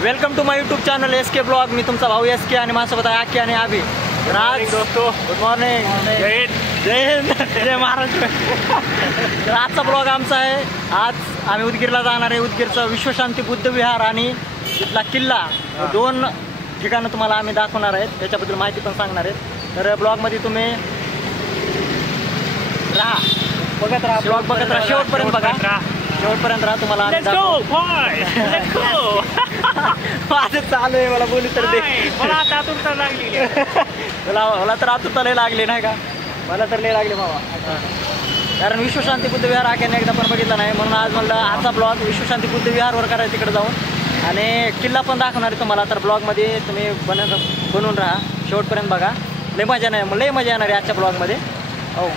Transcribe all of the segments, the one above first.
Welcome to my YouTube channel SK blog. मी तुमचा भाऊ SK आणि माझ्यासोबत आहे आकी आणि आभी. राज दोस्तो, गुड मॉर्निंग. जय हिंद, जय महाराष्ट्र. तर आजचा ब्लॉग आमचा आहे. आज आम्ही उदगीरला जाणार आहे. उदगीरचा विश्वशांती बुद्ध विहार आणि तिथला किल्ला, दोन ठिकाणं तुम्हाला आम्ही दाखवणार आहेत. त्याच्याबद्दल माहिती पण सांगणार आहेत. तर ब्लॉगमध्ये तुम्ही राहा, बघत राहा, ब्लॉग बघत राहा, शेवटपर्यंत बघा. शेवटपर्यंत राहा. तुम्हाला माझं चालू आहे, मला बोलू तर दे. मला आतुरता लागली. मला तर आतुरता लय लागली नाही का, मला तर लय लागले बाबा. कारण विश्वशांती बुद्ध विहार आख्याने एकदा पण बघितला नाही, म्हणून आज म्हणलं आजचा ब्लॉग विश्वशांती बुद्ध विहारवर करायचं तिकडे जाऊन, आणि किल्ला पण दाखवणार आहे तुम्हाला. तर ब्लॉगमध्ये तुम्ही बनवून राहा, शेवटपर्यंत बघा. लय मजा नाही, लय मजा येणार आहे आजच्या ब्लॉगमध्ये. हो,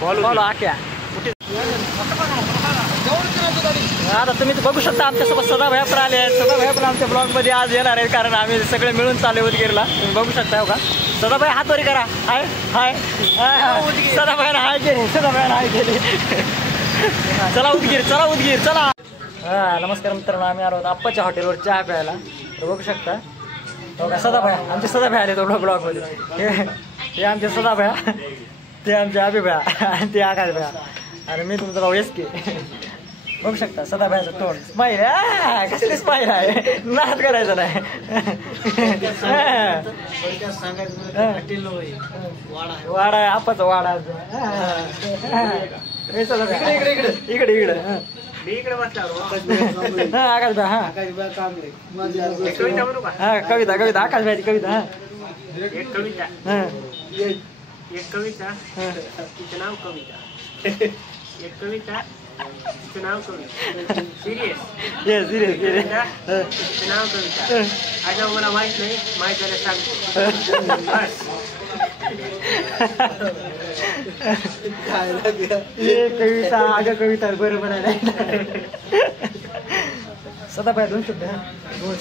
फॉलो आख्या. आता तुम्ही बघू शकता आमच्यासोबत सदाभाई पण आले आहेत. सदाभाई पण आमच्या ब्लॉगमध्ये आज येणार आहेत, कारण आम्ही सगळे मिळून चालू उदगीरला. तुम्ही बघू शकता हो का. सदाभाई हातवरी करा. हाय हाय. सदाभाई हाय केली, सदाभाई हाय केली. चला उदगीर, चला उदगीर, चला. हा, नमस्कार मित्रांनो, आम्ही आलो आप्पाच्या हॉटेलवर चहा प्यायला. तर बघू शकता हो का, सदाभाई, आमचे सदाभाई आले तो ब्लॉगमध्ये. हे आमचे सदाभाई, ते आमचे अभिभया, आणि ते आकाश भया, आणि मी तुमचा भाऊ SK. बघू शकता सदाभाईचं तोंड स्माईल. कसली स्माईल आहे, नाद करायचं नाही. वाडा आहे, आपाचा वाडा. इकडे इकडे आकाश भाई. हा, कविता कविता आकाश भाईची कविता. एक कविता तिचं नाव कविता. एक कविता तिचं नाव कविता. सिरियस तिचं नाव कविता. आज मला माहित नाही, माहित झालं सांगतो बस. कविता अगं कविता बरोबर आहे. सदाभाई दोन शब्द.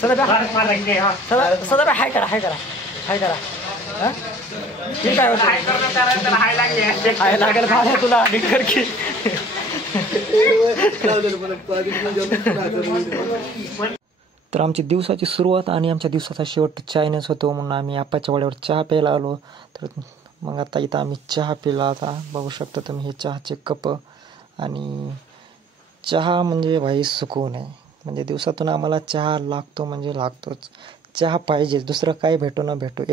सदाभाई हाय करा, हाय करा, हाय करा. ठीक आहे, हाय लागेल भाड्या तुला निकर की. तर आमची दिवसाची सुरुवात आणि आमच्या दिवसाचा शेवट चायनेच होतो, म्हणून आम्ही आप्पाच्या वाड्यावर चहा प्यायला आलो. तर मग आता इथं आम्ही चहा पिला. आता बघू शकता तुम्ही हे चहाचे कप. आणि चहा म्हणजे भाई सुकून आहे. म्हणजे दिवसातून आम्हाला चहा लागतो, म्हणजे लागतोच. चहा पाहिजे, दुसरं काय भेटो ना भेटो.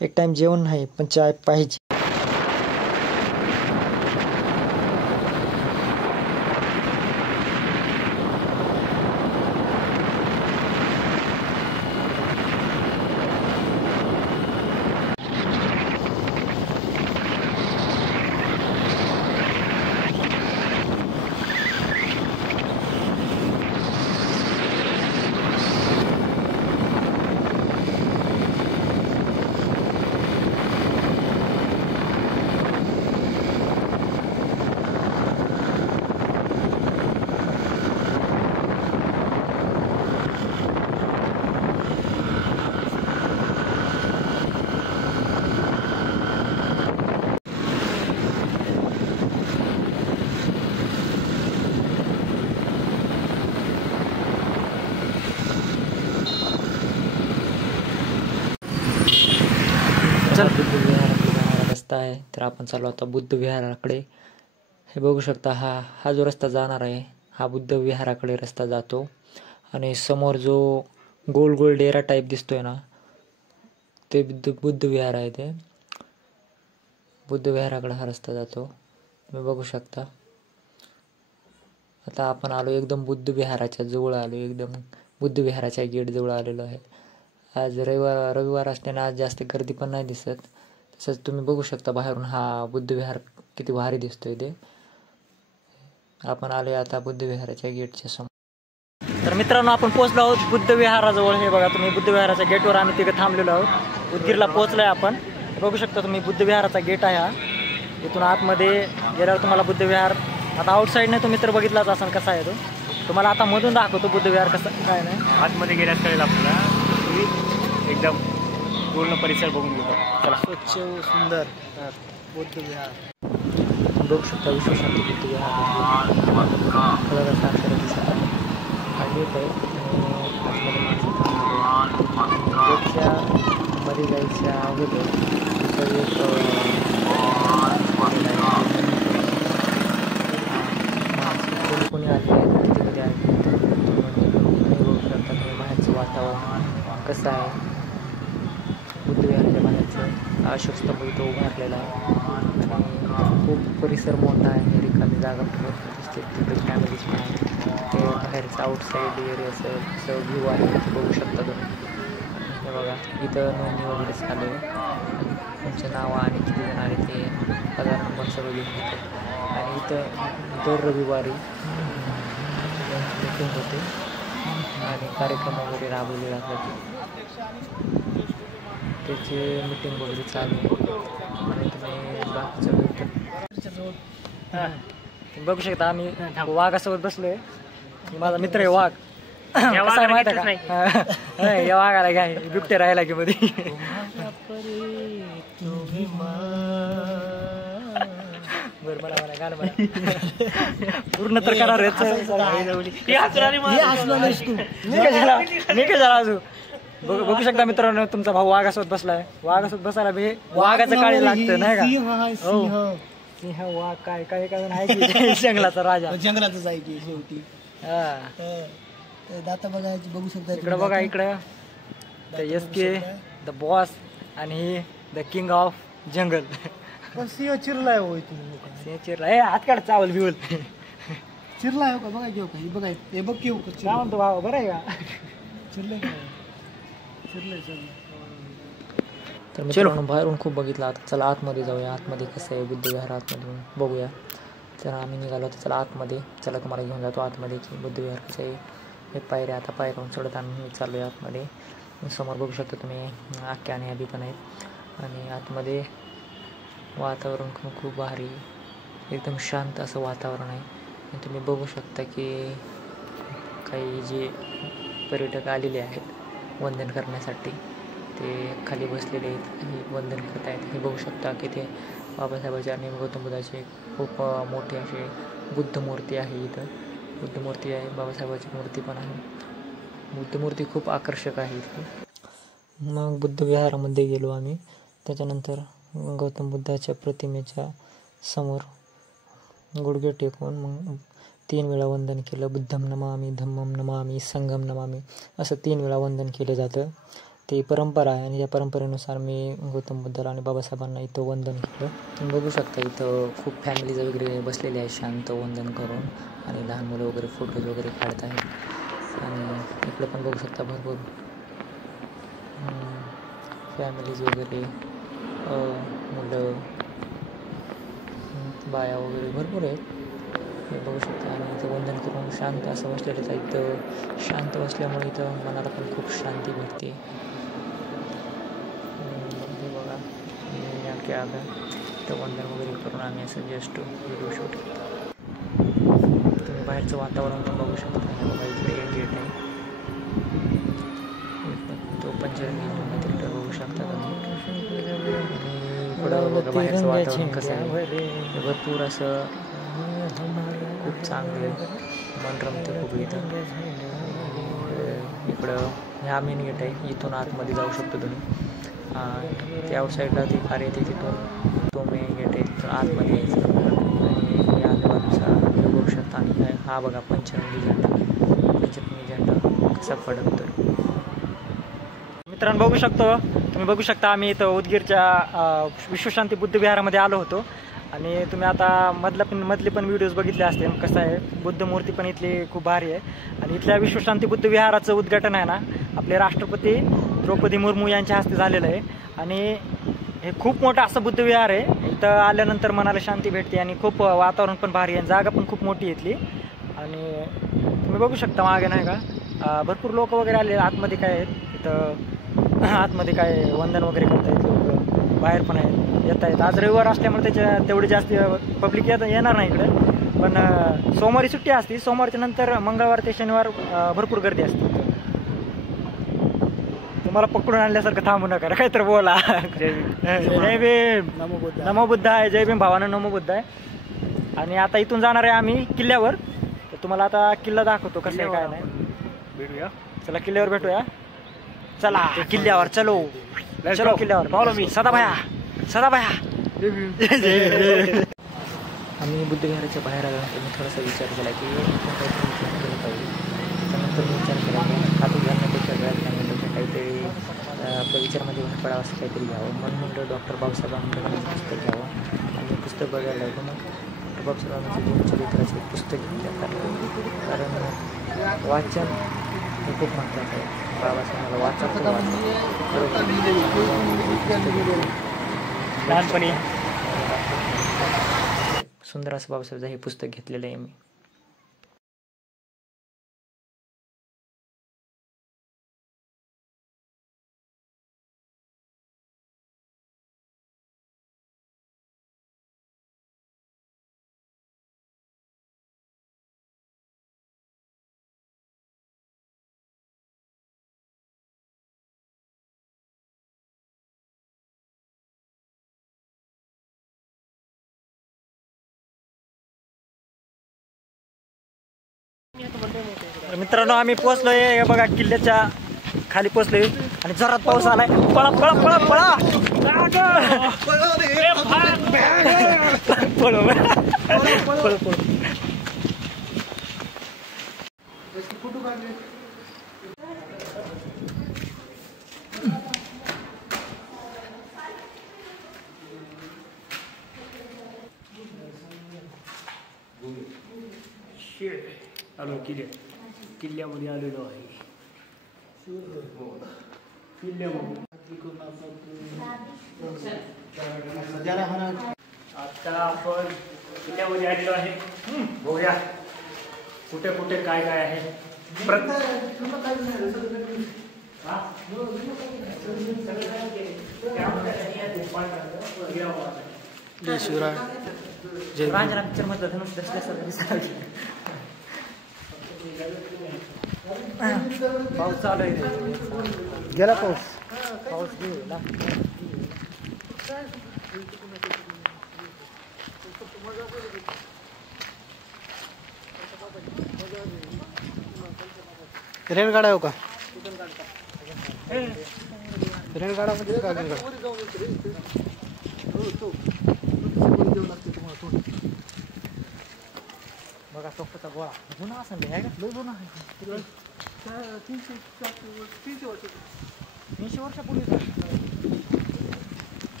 एक टाइम जेवण नाही, पण चहा पाहिजे. बुद्ध विहाराकडे रस्ता आहे. तर आपण चालू आता बुद्ध विहाराकडे. हे बघू शकता, हा जो रस्ता जाणार आहे, हा बुद्ध विहाराकडे रस्ता जातो. आणि समोर जो गोल गोल डेरा टाईप दिसतोय ना, ते बुद्ध विहार आहे. ते बुद्ध विहाराकडे हा रस्ता जातो, तुम्ही बघू शकता. आता आपण आलो एकदम बुद्ध विहाराच्या जवळ आलो, एकदम बुद्ध विहाराच्या गेट जवळ आलेलो आहे. आज रविवार असल्याने आज जास्त गर्दी पण नाही दिसत. तसंच तुम्ही बघू शकता बाहेरून हा बुद्ध विहार किती भारी दिसतोय. ते आपण आले आता बुद्ध विहाराच्या गेटच्या समोर. तर मित्रांनो, आपण पोहोचलो आहोत बुद्ध विहाराजवळ. हे बघा तुम्ही, बुद्ध विहाराच्या गेटवर आम्ही तिथे थांबलेलो आहोत. उदगीरला पोहोचलोय आपण. बघू शकता तुम्ही, बुद्ध विहाराचा गेट आहे हा. इथून आतमध्ये गेल्यावर तुम्हाला बुद्ध विहार, आता आउटसाईडने तुम्ही तर बघितलाच असाल कसा आहे तो. तुम्हाला आता मधून दाखवतो बुद्ध विहार कसं काय नाही. आतमध्ये गेल्यास कळेल आपल्याला. एकदम पूर्ण परिसर बघून घेतो. चला. स्वच्छ सुंदर बुद्ध विहार. बघू शकता विश्वशांती बुद्ध विहार कलर अक्षर दिसत आहे हा गेट आहे गेटच्या मध्ये जायच्या अगोदर तिथं एक कोणी आले तिथे बघू शकता तुम्ही बाहेरचं वातावरण कसं आहे बुद्धविहाराच्या बाहेरचं अशोक स्तंभ इथं उभारलेला आहे आणि खूप परिसर मोठा आहे रिकामी जागा पण दिसते तिथे फॅमिलीज पण आहे ते बाहेरचं आउटसाईड एरियाचं व्ह्यू आहे ते बघू शकता तुम्ही हे बघा इथं नोंदणी वगैरे चालू आहे तुमचं नाव आणि किती जण आले ते आधार नंबर सगळं घेऊन घेतो आणि इथं दर रविवारी मीटिंग होते आणि कार्यक्रम वगैरे राबवले जातात त्याचे मीटिंग वगैरे चालू आहे आणि तुम्ही बाकीचं बघू शकता आम्ही वाघासोबत बसलोय माझा मित्र आहे वाघ कसा आहे माहिती आहे का या वाघाला काय बिबटे राहायला की मध्ये बरं मला मला गाणं म्हणा पूर्ण तर करा रे मी काय झाला अजून बघू शकता मित्रांनो तुमचा भाऊ वाघासोबत बसलाय वाघासोबत बसायला बे वाघाचं काळी लागतं नाही का सिंह वाघ काय काय काय आहे की जंगलाचा राजा जंगलातच आहे की शेवटी दाता बघायची बघू शकता इकडं बघा इकडं द SK द बॉस आणि द किंग ऑफ जंगल पण सिंह चिरलाय होय तुम्ही सिंह चिरला हात काढ चावल बिवल चिरलाय हो का बघा घेऊ का हे बघाय हे बघ घेऊ का काय म्हणतो भाऊ बरं आहे का चिरले का चिरले तर मित्रांनो बाहेरून खूप बघितलं आता चला आतमध्ये जाऊया आतमध्ये कसं आहे बुद्धविहार आतमध्ये बघूया तर आम्ही निघालो तर चला आतमध्ये चला तुम्हाला घेऊन जातो आतमध्ये की बुद्धविहार कसं आहे हे पायऱ्या आता पायऱ्यावरून चढत आम्ही चालू आहे आतमध्ये समोर बघू शकता तुम्ही आख्या आणि आधी पण आहेत आणि आतमध्ये वातावरण खूप भारी एकदम शांत असं वातावरण आहे आणि तुम्ही बघू शकता की काही जे पर्यटक आलेले आहेत वंदन करण्यासाठी ते खाली बसलेले आहेत आणि वंदन करत आहेत हे बघू शकता की ते बाबासाहेबांचे आणि गौतम बुद्धाचे खूप मोठी अशी बुद्ध मूर्ती आहे इथं बुद्ध मूर्ती आहे बाबासाहेबांची मूर्ती पण आहे बुद्ध मूर्ती खूप आकर्षक आहे इथे मग बुद्ध विहारामध्ये गेलो आम्ही त्याच्यानंतर गौतम बुद्धाच्या प्रतिमेच्या समोर गुडघे टेकून मग 3 वेळा वंदन केलं बुद्धम नमामि धम्मम नमामि संघम नमामि असं 3 वेळा वंदन केलं जातं ते परंपरा आहे आणि या परंपरेनुसार मी गौतम बुद्धाला आणि बाबासाहेबांना इथं वंदन केलं तुम्ही बघू शकता इथं खूप फॅमिलीज वगैरे बसलेले आहे शांत वंदन करून आणि लहान मुलं वगैरे फोटोज वगैरे काढत आहेत आणि इकडे पण बघू शकता भरपूर फॅमिलीज वगैरे मुलं बाया वगैरे भरपूर आहेत हे बघू शकता आणि इथं वंदन करून शांत असं बसलेलंच आहे इथं शांत बसल्यामुळे इथं मनाला पण खूप शांती भेटते हे बघा क्या आलं इथं वंदन वगैरे करून आम्ही असं जस्ट व्हिडिओ शूट करतो तुम्ही बाहेरचं वातावरण पण बघू शकता बघा इकडे एक गेट आहे तो पंचरंगी तिकडे बघू शकता तुम्ही आणि इकडं बघा बाहेरचं वातावरण कसं आहे भरपूर असं खूप चांगलं मन रमते खूप इथं इकडं ह्या मेन गेट आहे इथून आतमध्ये जाऊ शकतो तुम्ही ते आउटसाईडला ती कार येते तिथून तो मेन गेट आहे तिथून आतमध्ये यायचं आणि या आजूबाजूचा बघू शकता आणि हा बघा पंचरंगी झेंडा कसा फडकतो मित्रांनो बघू शकतो तुम्ही बघू शकता आम्ही इथं उदगीरच्या विश्वशांती बुद्ध विहारामध्ये आलो होतो आणि तुम्ही आता मधले पण व्हिडिओज बघितले असते कसं आहे बुद्ध मूर्ती पण इथली खूप भारी आहे आणि इथल्या विश्वशांती बुद्ध विहाराचं उद्घाटन आहे ना आपले राष्ट्रपती द्रौपदी मुर्मू यांच्या हस्ते झालेलं आहे आणि हे खूप मोठं असं बुद्ध विहार आहे इथं आल्यानंतर मनाला शांती भेटते आणि खूप वातावरण पण भारी आहे जागा पण खूप मोठी इथली आणि तुम्ही बघू शकता मागे नाही का भरपूर लोक वगैरे आले आतमध्ये काय आहेत इथं आतमध्ये काय वंदन वगैरे करतायत लोक बाहेर पण आहेत येत आहेत आज रविवार असल्यामुळे तेवढी जास्त पब्लिक येणार नाही इकडे पण सोमवारी सुट्टी असते सोमवारच्या नंतर मंगळवार ते शनिवार भरपूर गर्दी असते तुम्हाला पकडून आणल्यासारखं थांबू नका काहीतरी बोला जय भीम नमो बुद्ध आहे जय भीम भावानं नमो बुद्ध आहे आणि आता इथून जाणार आहे आम्ही किल्ल्यावर. तर तुम्हाला आता किल्ला दाखवतो कसं आहे काय नाही. भेटूया. चला किल्ल्यावर भेटूया. चला किल्ल्यावर चलो चलो किल्ल्यावर. पावलो मी सदाभाया सदाभाया. आम्ही बुद्धविहाराच्या बाहेर आल्यानंतर मी थोडासा विचार केला की काहीतरी केलं पाहिजे. त्यानंतर मी विचार केला की हातून घालण्यापेक्षा वेळात घालण्यापेक्षा काहीतरी आपल्या विचारामध्ये पडावं असं काहीतरी घ्यावं. म्हणून म्हणलं डॉक्टर बाबासाहेब आंबेडकरांचं पुस्तक घ्यावं आणि पुस्तक बघायला लागलं. मग डॉक्टर बाबासाहेबांचं जीवन चरित्राचे पुस्तक घेतलं कारण वाचन हे खूप महत्त्वाचं आहे. बाबासाहेबांना वाचायचं लहानपणी सुंदर असं बाबासाहेब हे पुस्तक घेतलेलं आहे मी. मित्रांनो आम्ही पोहोचलोय बघा किल्ल्याच्या खाली पोहोचलोय आणि जोरात पाऊस आलाय. पळा पळा पळा पळा आलो किल्ल्यामध्ये आलेलो आहे. आता आपण किल्ल्यामध्ये आलेलो आहे. बघूया कुठे कुठे काय काय आहे. शिवराय रांजना पिक्चर मधलं धनुष पाऊस चालू आहे. गेला पाऊस गेला. रेणगाडा हो का? रेणगाडा म्हणजे का? बघा टोपचा गोळा जुना असेल आहे का? लय जुना आहे. 300 वर्षापूर्वी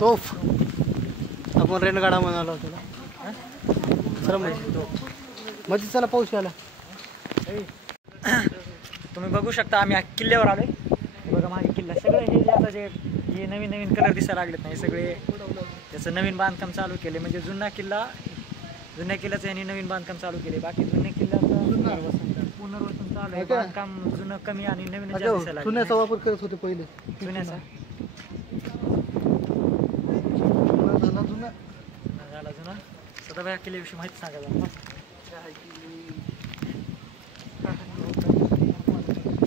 तोफ आपण रेणगाडा म्हणालो होतो ना. मध्ये चला पाऊस आला. तुम्ही बघू शकता आम्ही किल्ल्यावर आलोय. बघा माझे किल्ला सगळे हे आता जे नवीन नवीन कलर दिसायला लागलेत नाही सगळे त्याचं नवीन बांधकाम चालू केले. म्हणजे जुन्या किल्ल्याचं यांनी नवीन बांधकाम चालू केले. बाकी जुन्या किल्ल्याचं पुनर्वसन चालू आहे. बांधकाम जुनं कमी आणि नवीन जुन्याचा वापर करत होते पहिले. जुन्याचा झाला जुना. सदाभाई किल्ल्याविषयी माहिती सांगायला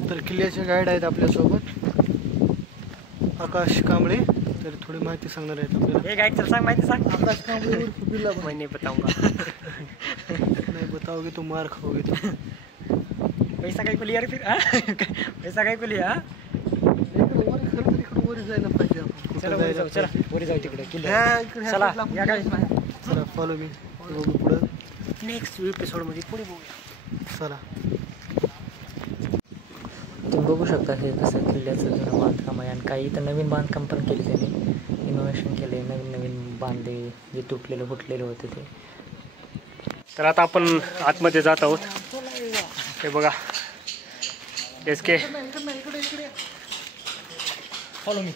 तर किल्ल्याचे गाईड आहेत आपल्यासोबत आकाश कांबळे. तर थोडी माहिती सांगणार आहेत आपल्याला. हे गाईड चल सांग माहिती सांग. आकाश कांबळे मैं नहीं बताऊंगा. नहीं बताओगे तो मार खाओगे. तो पैसा काही कुली यार फिर पैसा काही कुली. हा वर जायला पाहिजे आपण. चला वर जाऊ तिकडे किल्ला. चला या गाईड चला फॉलो मी. बघू पुढे नेक्स्ट एपिसोड मध्ये पुढे बघूया. चला तुम्ही बघू शकता हे कसं किल्ल्याचं जुनं बांधकाम आहे. आणि काही इथं नवीन बांधकाम पण केले त्यांनी. इनोव्हेशन केले. नवीन बांधले जे तुटलेले फुटलेले होते ते. तर आता आपण आतमध्ये जात आहोत. हे बघा एसके फॉलो मी.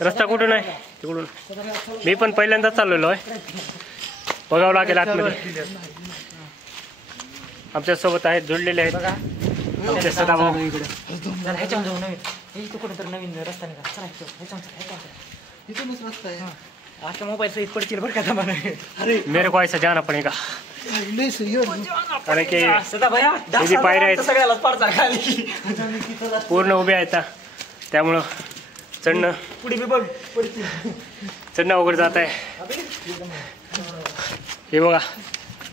रस्ता कुठून आहे तिकडून. मी पण पहिल्यांदाच चाललेलो आहे. बघावं लागेल आतमध्ये. आमच्या सोबत आहेत जोडलेले आहेत आमचे सदाभाऊ. ह्याच्यावर जाऊ नवीन इथं कुठं तर नवीन रस्ता निघा. चला इथूनच रस्ता आहे. आपल्या मोबाईल सहित पडतील बरं का तुम्हाला. अरे मेरे को ऐसा जाना पड़ेगा कारण की पायऱ्या आहेत सगळ्यालाच पडचा खाली पूर्ण उभे आहेत त्यामुळं चढणं पुढे बी बघ पडतील. चढणं वगैरे जात आहे. हे बघा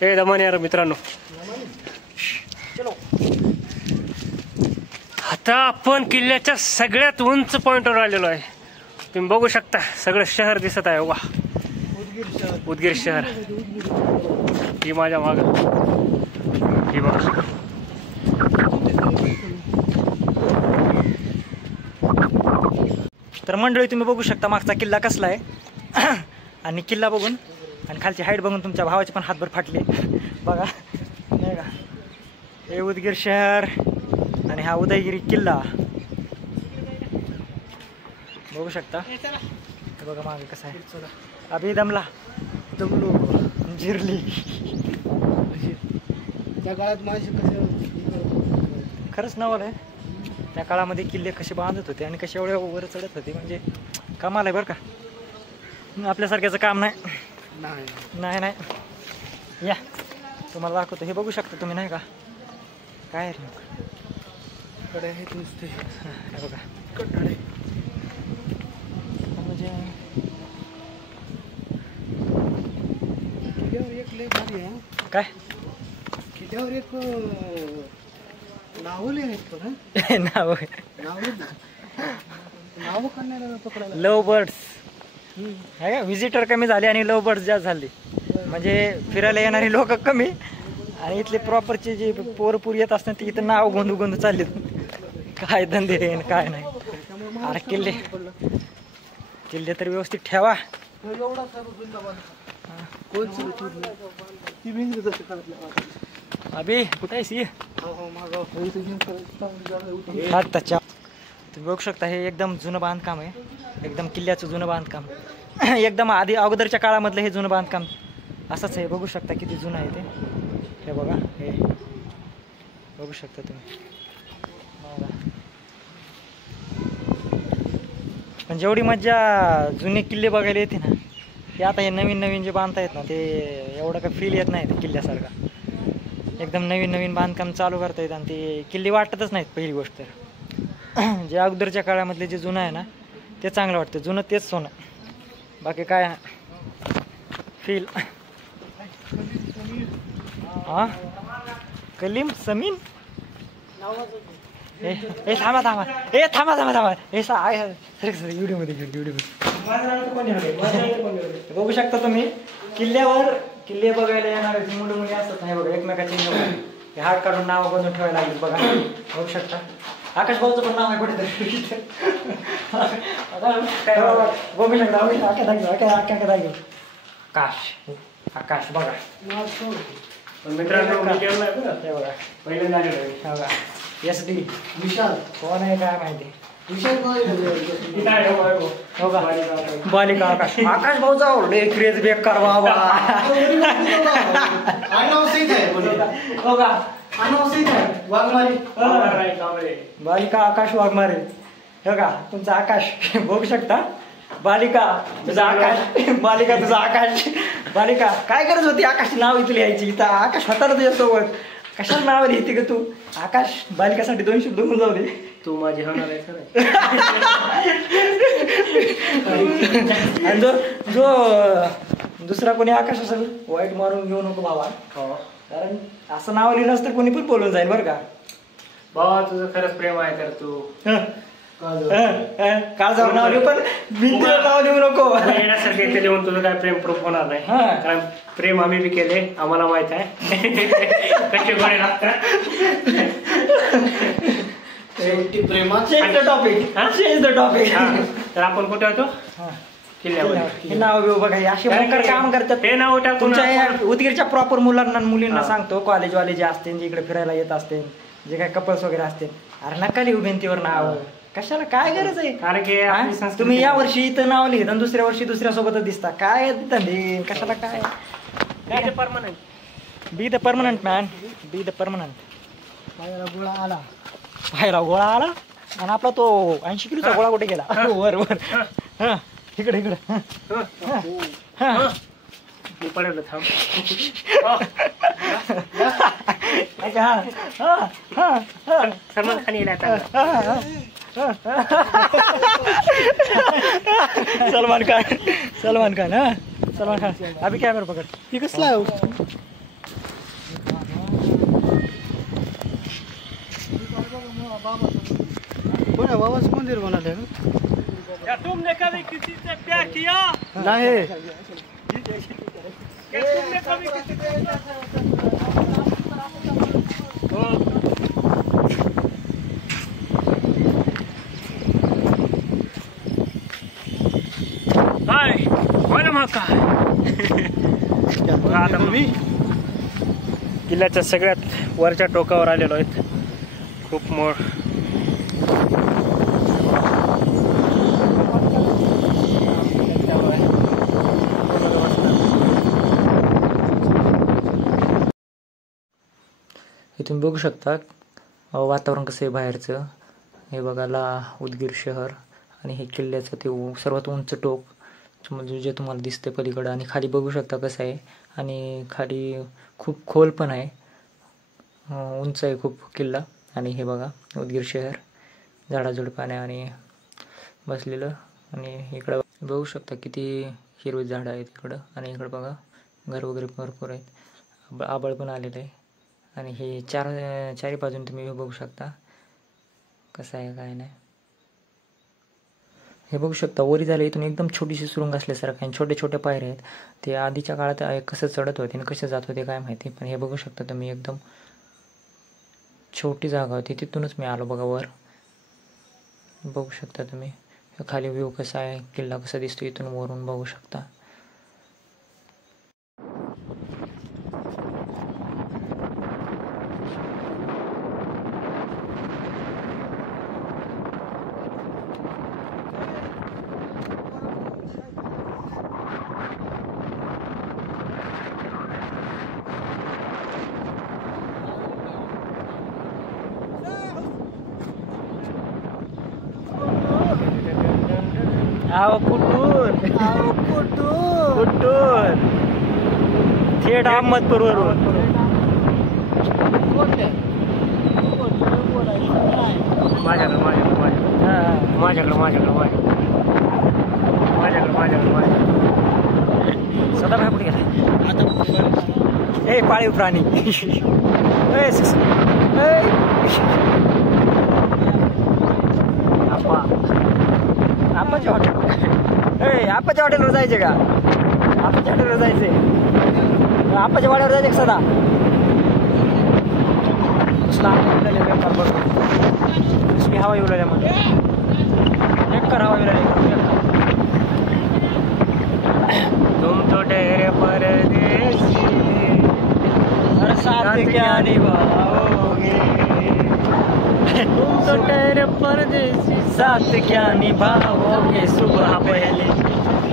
हे दमन यार मित्रांनो. आता आपण किल्ल्याच्या सगळ्यात उंच पॉइंटवर आलेलो आहे. तुम्ही बघू शकता सगळं शहर दिसत आहे. वा उदगीर शहर ही माझ्या माग हे बघा. तर मंडळी तुम्ही बघू शकता मागचा किल्ला कसला आहे आणि किल्ला बघून आणि खालची हाईट बघून तुमच्या भावाचे पण हातभर फाटले बघा नाही का. हे उदगीर शहर आणि हा उदयगिरी किल्ला बघू शकता. हे बघा मागे कसं आहे. अभि दमला दमलो जिरली. त्या काळात माझे खरंच नवल आहे. त्या काळामध्ये किल्ले कसे बांधत होते आणि कसे एवढे वर चढत होते म्हणजे कमाल आहे बरं का. आपल्यासारख्याचं काम नाही. नाही नाही या तुम्हाला दाखवतो. हे बघू शकता तुम्ही नाही का काय रे कडे आहेत नुसते. हे बघा कडे म्हणजे किल्ल्यावर एक लय भारी आहे. काय किल्ल्यावर एक नावले आहेत पण नाव नाव करण्याला पकडायला. लव बर्ड्स आहे का. व्हिजिटर कमी झाले आणि लव बर्ड्स जास्त झाले. म्हणजे फिरायला येणारे लोक कमी आणि इथले प्रॉपरचे जे पोरपूर येत असतात ते इथं नाव गोंधू गोंधू चाललेत. काय धंदे काय नाही. अरे किल्ले किल्ले तर व्यवस्थित ठेवा. एवढा सर्व कोण ती बिंग अबे कुठे आहेस ये आत्ताच्या. तुम्ही बघू शकता हे एकदम जुनं बांधकाम आहे. एकदम किल्ल्याचं जुनं बांधकाम एकदम आधी अगोदरच्या काळामधलं हे जुनं बांधकाम असंच आहे. बघू शकता किती जुनं आहे ते. हे बघा हे बघू शकता तुम्ही. पण जेवढी मज्जा जुने किल्ले बघायला येते ना ते आता हे नवीन नवीन जे बांधतायत ना ते एवढं काही फील येत नाही ते किल्ल्यासारखा. एकदम नवीन नवीन बांधकाम चालू करता येत आणि ते किल्ले वाटतच नाहीत. पहिली गोष्ट जे अगोदरच्या काळामधले जे जुनं आहे ना ते चांगलं वाटतं. जुनं तेच सोनं बाकी काय फील. हां कलीम समीन ए थांबा थांबा ए थांबा थांबा थांबा हे सर व्हिडिओमध्ये बघू शकता तुम्ही किल्ल्यावर किल्ले बघायला येणार मुलं मुली असतात नाही बघा एकमेकाचे हात काढून नाव बनवून ठेवायला लागेल बघा. बघू शकता आकाश भाऊचं पण नाव आहे कुठेतरी काय बघू शकता. आकाश काश आकाश बघा मित्रांनो बघा पहिल्यांदा बघा एस डी विशाल कोण आहे काय माहिती. विशाल बालिका आकाश आकाश भाऊचा क्रेज बेकार बाबा. बालिका आकाश वाघमारे हे का तुमचा आकाश बघू शकता. बालिका तुझा आकाश बालिका तुझा आकाश. बालिका काय गरज होती आकाश नाव इथं लिहायची. इथं आकाश होता ना तुझ्यासोबत कशाला नाव लिहिते का तू. आकाश बालिकासाठी 2 शब्द होऊन जाऊ दे. तू माझी होणार आहे आणि जो दुसरा कोणी आकाश असेल वाईट मारून घेऊ नको भावा. कारण असं नाव लिहिलं असतं कोणी पण बोलून जाईल बरं का. भावा तुझं खरंच प्रेम आहे तर तू काळजावर नाव लिहू पण भिंतीवर नाव लिहू नको. येण्यासारखे ते लिहून तुझं काय प्रेम प्रूफ होणार नाही. कारण प्रेम आम्ही बी केले आम्हाला माहित आहे कसे गोळे लागतात. टॉपिक तर आपण कुठे होतो किल्ल्यावर. हे नाव बिव बघा असे प्रकार काम करतात. ते नाव टाकून तुमच्या उदगीरच्या प्रॉपर मुलांना मुलींना सांगतो कॉलेजवाले जे असते जे इकडे फिरायला येत असते जे काही कपल्स वगैरे असते अरे नका लिहू भिंतीवर नाव. कशाला काय गरज आहे. कारण की तुम्ही या वर्षी इथं नाव लिहित आणि दुसऱ्या वर्षी दुसऱ्यासोबतच दिसता. काय धंदे कशाला काय. Permanent be the permanent man be the permanent. गोळा आला बाहेर गोळा आला आणि आपला तो 80 किलोचा गोळा कुठे गेला. वर वर इकडे इकडे पडलं थांब. सलमान खान येईल आता. सलमान खान सलमान खान हा सलमान खान अभी कॅमेरा पकड. ही कसला आहे कोण बाबाचं मंदिर बनाले तुमने कभी किसी से प्यार किया? नाही तुमने कभी किसी हाय बोला मग काय आता मी किल्ल्याच्या सगळ्यात वरच्या टोकावर आलेलो आहेत. खूप तुम्ही बघू शकता वातावरण कसं आहे बाहेरचं. हे बघायला उदगीर शहर आणि हे किल्ल्याचं ते सर्वात उंच टोक म्हणजे जे तुम्हाला दिसते पलीकडं. आणि खाली बघू शकता कसं आहे आणि खाली खूप खोल पण आहे. उंच आहे खूप किल्ला. आणि हे बघा उदगीर शहर झाडाझुडपाने आणि बसलेलं. आणि इकडं बघू शकता किती हिरवी झाडं आहेत इकडं. आणि इकडं बघा घर वगैरे भरपूर आहेत. आबळ पण आलेलं आहे. आणि हे चारी बाजून तुम्ही बघू शकता कसं आहे काय नाही. हे बघू शकता वरी झालं इथून एकदम छोटीशी सुरुंग असल्यासारखं आणि छोटे छोटे पायऱ्या आहेत. ते आधीच्या काळात कसं चढत होते आणि कसं जात होते काय माहिती. पण हे बघू शकता तुम्ही एकदम छोटी जागा होती तिथूनच मी आलो बघा वर. बघू शकता तुम्ही खाली व्ह्यू कसा आहे किल्ला कसा दिसतो इथून वरून बघू शकता. आओ कुठून थेट अहमदपूरवरून. सदा भाई कुठे गेला ए पाळीव प्राणी. आपाच्या हॉटेल आपाच्या हॉटेलवर जायचे का? आपाच्या हॉटेलवर जायचे. आपाच्या वाड्यावर जायचे सदा. कसला बेकार बघ उसकी हवा येऊ लागल्या मग बेकार हवा येऊ लागली. तुम तो ठहरे परदेसी अरे साथ क्या निभाओगे तुम तो ठहरे परदेसी साथ क्या निभाओगे सुबह पहले.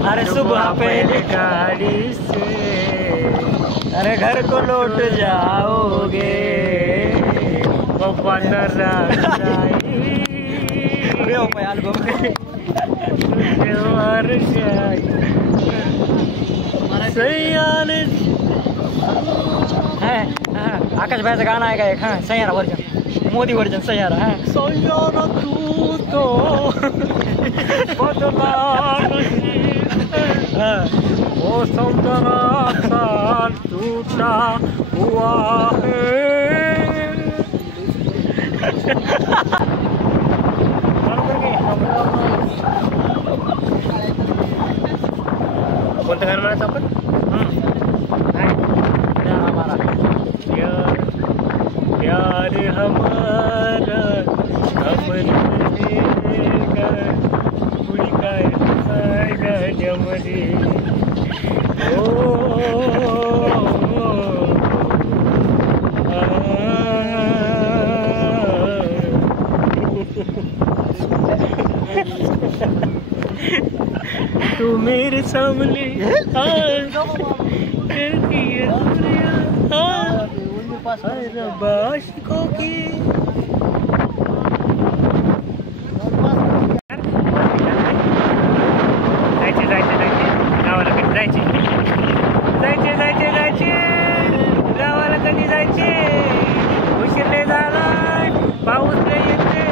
अरे सुबह पहले गाड़ी से अरे घर को लौट जाओगे पप्पा आकाश भाईचं गाणं आहे का एक हा सह्यारा वर्जन मोदी वर्जन सह्यारा. हा सह्यारा तू तो मौसम जरा टूटा हुआ है. कोणतं गाणं म्हणायचं आपण? प्यार हमारा पुढी काय गाण्यामध्ये तू मेरे सामने बाशिकों की गावाला कधी जायचे उशीर नाही झाला पाऊस नाही येते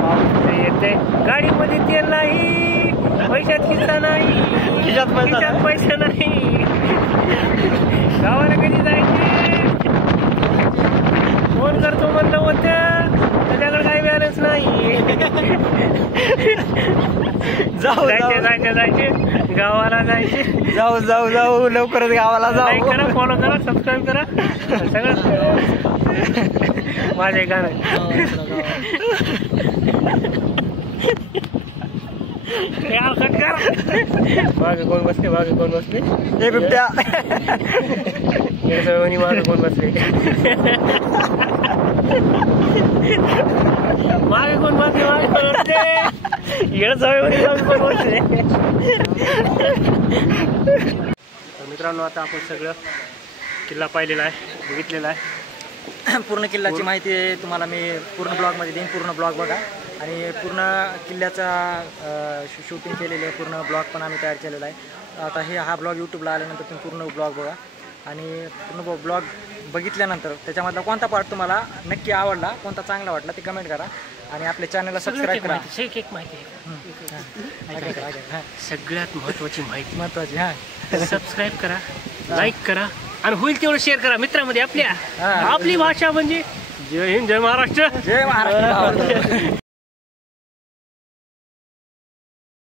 पाऊस नाही येते गाडीमध्ये तेल नाही पैशात खिस्सा नाही, खिशात पैसा नाही. गावाला कधी जायचे? फोन करतो म्हणलं होतं, त्याच्याकडे काही बॅलन्स नाही. जायचे गावाला जायचे. जाऊ लवकरच गावाला लाईक जाऊ. करा, फॉलो करा, सबस्क्राईब करा, सगळं माझे गाणं. मागे कोण बसले? हे बिबट्या मागे कोण बसले? मागे कोण बसले? येणं कोण बसले? मित्रांनो, आता आपण सगळं किल्ला पाहिलेला आहे, बघितलेला आहे. पूर्ण किल्ल्याची माहिती तुम्हाला मी पूर्ण ब्लॉगमध्ये देईन. पूर्ण ब्लॉग बघा आणि पूर्ण किल्ल्याचा शूटिंग केलेलं आहे. पूर्ण ब्लॉग पण आम्ही तयार केलेला आहे. आता हा ब्लॉग यूट्यूबला आल्यानंतर तुम्ही पूर्ण ब्लॉग बघा आणि पूर्ण ब्लॉग बघितल्यानंतर त्याच्यामधला कोणता पार्ट तुम्हाला नक्की आवडला, कोणता चांगला वाटला ते कमेंट करा आणि आपल्या चॅनलला सबस्क्राईब करा. एक माहिती हां सगळ्यात महत्वाची माहिती, महत्वाची. हां सबस्क्राईब करा, लाईक करा आणि होईल तेवढं शेअर करा मित्रांमध्ये आपल्या. आपली भाषा म्हणजे जय हिंद, जय महाराष्ट्र. जय महाराष्ट्र.